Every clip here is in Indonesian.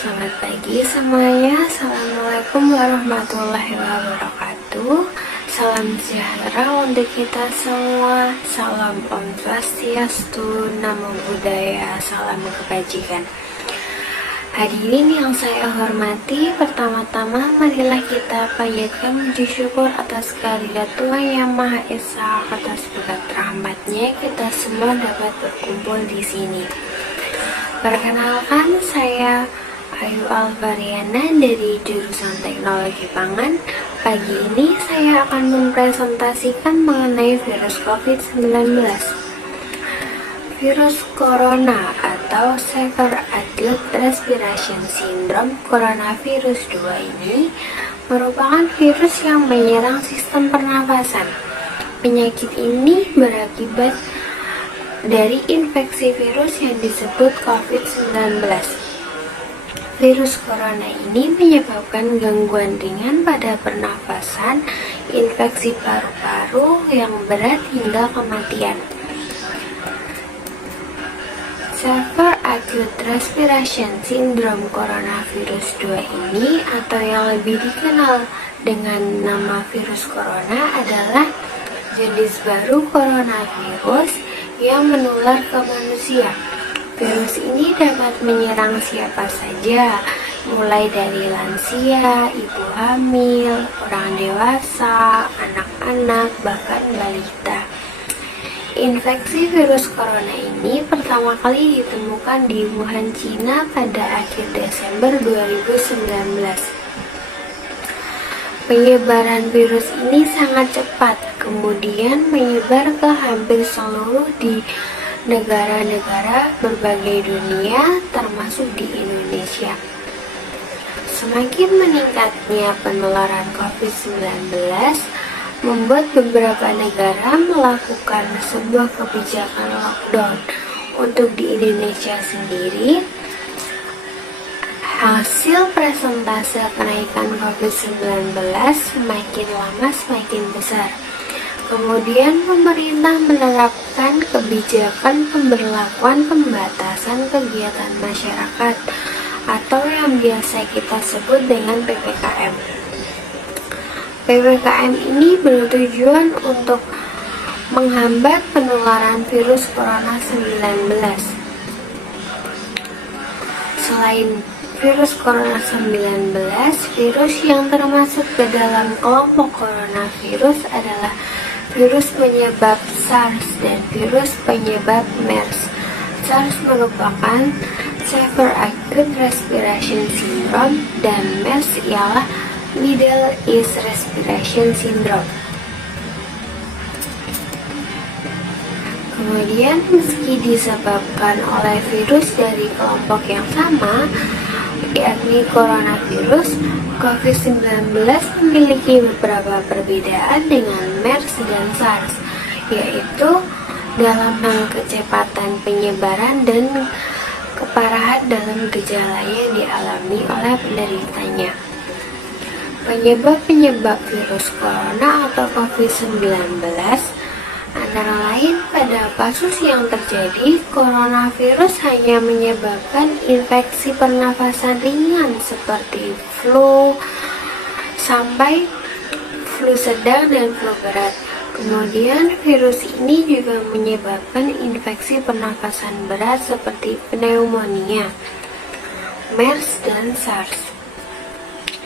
Selamat pagi semuanya. Assalamualaikum warahmatullahi wabarakatuh. Salam sejahtera untuk kita semua. Salam Om Swastiastu, Namo Buddhaya, salam kebajikan. Hadirin yang saya hormati, pertama-tama marilah kita panjatkan puji syukur atas kehadirat Tuhan Yang Maha Esa, atas berkat rahmatnya kita semua dapat berkumpul di sini. Perkenalkan, saya Ayu Alvariana dari jurusan Teknologi Pangan. Pagi ini saya akan mempresentasikan mengenai virus COVID-19. Virus corona atau Severe Acute Respiration Syndrome coronavirus 2 ini merupakan virus yang menyerang sistem pernafasan. Penyakit ini berakibat dari infeksi virus yang disebut COVID-19. Virus corona ini menyebabkan gangguan ringan pada pernafasan, infeksi paru-paru yang berat hingga kematian. Severe Acute Respiration Syndrome coronavirus 2 ini atau yang lebih dikenal dengan nama virus corona adalah jenis baru coronavirus yang menular ke manusia. Virus ini dapat menyerang siapa saja, mulai dari lansia, ibu hamil, orang dewasa, anak-anak, bahkan balita. Infeksi virus corona ini pertama kali ditemukan di Wuhan, Cina pada akhir Desember 2019. Penyebaran virus ini sangat cepat, kemudian menyebar ke hampir seluruh di negara-negara berbagai dunia, termasuk di Indonesia. Semakin meningkatnya penularan COVID-19 membuat beberapa negara melakukan sebuah kebijakan lockdown. Untuk di Indonesia sendiri, hasil persentase kenaikan COVID-19 semakin lama semakin besar. Kemudian pemerintah menerapkan kebijakan pemberlakuan pembatasan kegiatan masyarakat atau yang biasa kita sebut dengan PPKM. PPKM ini bertujuan untuk menghambat penularan virus corona 19. Selain virus corona 19, virus yang termasuk ke dalam kelompok coronavirus adalah virus penyebab SARS dan virus penyebab MERS. SARS merupakan Severe Acute Respiration Syndrome dan MERS ialah Middle East Respiration Syndrome. Kemudian meski disebabkan oleh virus dari kelompok yang sama, yakni coronavirus, COVID-19 memiliki beberapa perbedaan dengan MERS dan SARS, yaitu dalam hal kecepatan penyebaran dan keparahan dalam gejala yang dialami oleh penderitanya. Penyebab-penyebab virus corona atau COVID-19 antara lain pada kasus yang terjadi, coronavirus hanya menyebabkan infeksi pernafasan ringan seperti flu sampai flu sedang dan flu berat. Kemudian virus ini juga menyebabkan infeksi pernafasan berat seperti pneumonia, MERS dan SARS.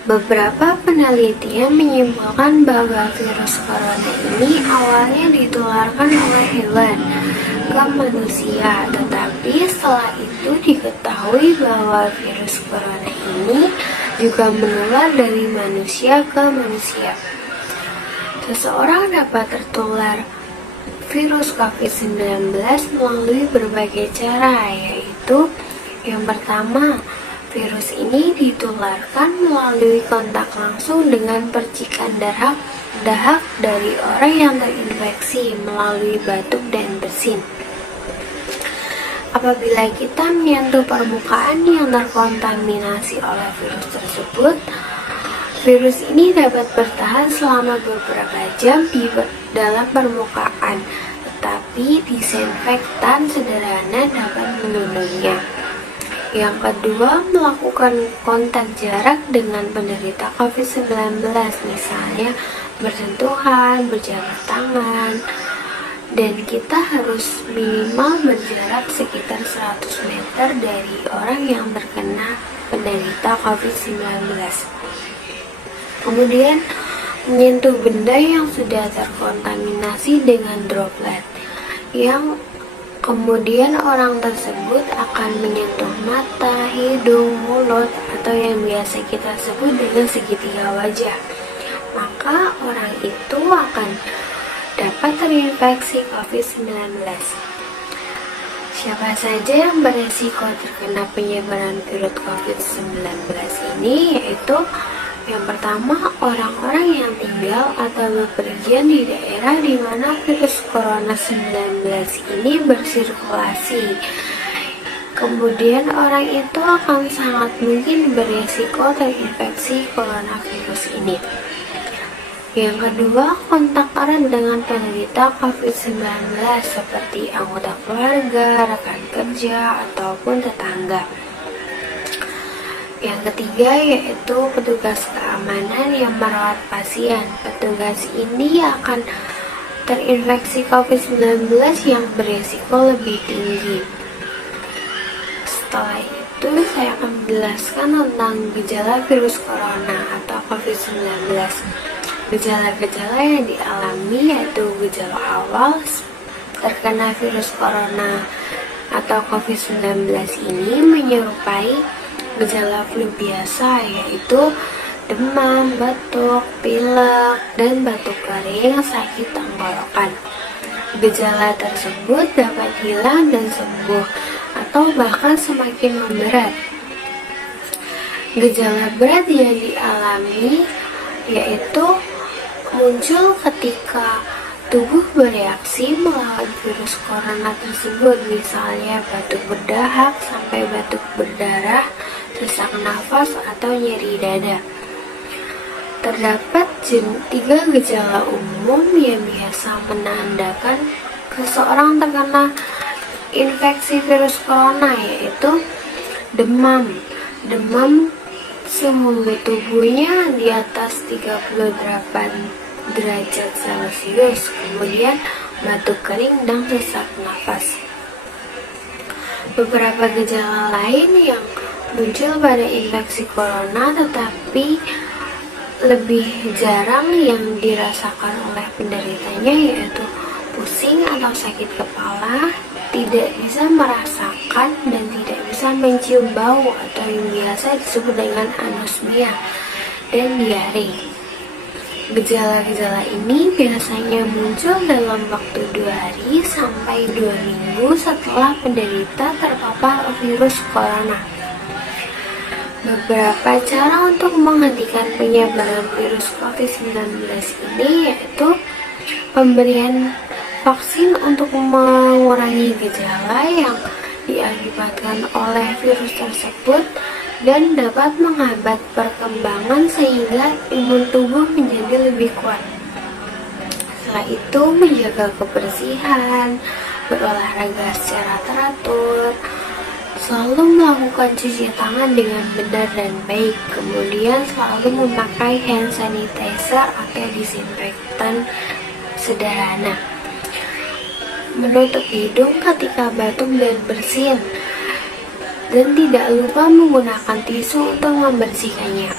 Beberapa penelitian menyimpulkan bahwa virus corona ini awalnya ditularkan oleh hewan ke manusia, tetapi setelah itu diketahui bahwa virus corona ini juga menular dari manusia ke manusia. Seseorang dapat tertular virus COVID-19 melalui berbagai cara, yaitu yang pertama, virus ini ditularkan melalui kontak langsung dengan percikan dahak dari orang yang terinfeksi melalui batuk dan bersin. Apabila kita menyentuh permukaan yang terkontaminasi oleh virus tersebut, virus ini dapat bertahan selama beberapa jam di dalam permukaan, tetapi disinfektan sederhana dapat melindunginya. Yang kedua, melakukan kontak jarak dengan penderita COVID-19, misalnya bersentuhan, berjabat tangan, dan kita harus minimal berjarak sekitar 100 meter dari orang yang terkena penderita COVID-19. Kemudian, menyentuh benda yang sudah terkontaminasi dengan droplet, yang kemudian orang tersebut akan menyentuh mata, hidung, mulut, atau yang biasa kita sebut dengan segitiga wajah. Maka orang itu akan dapat terinfeksi COVID-19. Siapa saja yang beresiko terkena penyebaran virus COVID-19 ini, yaitu yang pertama, orang-orang yang tinggal atau bepergian di daerah di mana virus corona 19 ini bersirkulasi. Kemudian orang itu akan sangat mungkin beresiko terinfeksi coronavirus ini. Yang kedua, kontak erat dengan penderita COVID-19 seperti anggota keluarga, rekan kerja, ataupun tetangga. Yang ketiga yaitu petugas keamanan yang merawat pasien. Petugas ini akan terinfeksi COVID-19 yang beresiko lebih tinggi. Setelah itu saya akan menjelaskan tentang gejala virus corona atau COVID-19. Gejala-gejala yang dialami yaitu gejala awal terkena virus corona atau COVID-19 ini menyerupai gejala flu biasa, yaitu demam, batuk, pilek, dan batuk kering, sakit tenggorokan. Gejala tersebut dapat hilang dan sembuh atau bahkan semakin memberat. Gejala berat yang dialami yaitu muncul ketika tubuh bereaksi melawan virus corona tersebut, misalnya batuk berdahak sampai batuk berdarah, sesak nafas, atau nyeri dada. Terdapat 3 gejala umum yang biasa menandakan seseorang terkena infeksi virus corona, yaitu demam suhu tubuhnya di atas 38 derajat Celcius, kemudian batuk kering dan sesak nafas. Beberapa gejala lain yang muncul pada infeksi corona tetapi lebih jarang yang dirasakan oleh penderitanya yaitu pusing atau sakit kepala, tidak bisa merasakan dan tidak bisa mencium bau atau yang biasa disebut dengan anosmia, dan diare. Gejala-gejala ini biasanya muncul dalam waktu 2 hari sampai 2 minggu setelah penderita terpapar virus corona. Beberapa cara untuk menghentikan penyebaran virus COVID-19 ini yaitu pemberian vaksin untuk mengurangi gejala yang diakibatkan oleh virus tersebut dan dapat menghambat perkembangan sehingga imun tubuh menjadi lebih kuat. Setelah itu, menjaga kebersihan, berolahraga secara teratur, selalu melakukan cuci tangan dengan benar dan baik, kemudian selalu memakai hand sanitizer atau disinfektan sederhana. Menutup hidung ketika batuk dan bersin, dan tidak lupa menggunakan tisu untuk membersihkannya.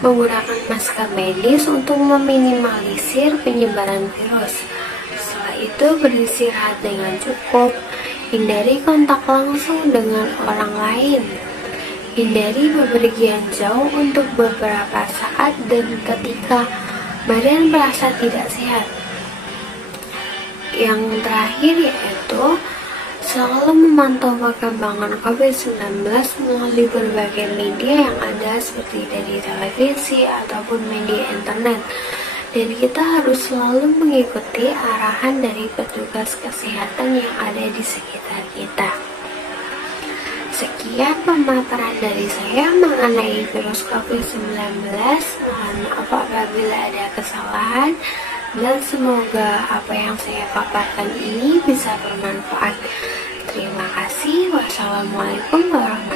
Menggunakan masker medis untuk meminimalisir penyebaran virus. Setelah itu, beristirahat dengan cukup. Hindari kontak langsung dengan orang lain. Hindari bepergian jauh untuk beberapa saat dan ketika badan merasa tidak sehat. Yang terakhir yaitu selalu memantau perkembangan COVID-19 melalui berbagai media yang ada seperti dari televisi ataupun media internet. Dan kita harus selalu mengikuti arahan dari petugas kesehatan yang ada di sekitar kita. Sekian pemaparan dari saya mengenai virus COVID-19. Mohon maaf apabila ada kesalahan. Dan semoga apa yang saya paparkan ini bisa bermanfaat. Terima kasih. kasih. Wassalamualaikum warahmatullahi wabarakatuh.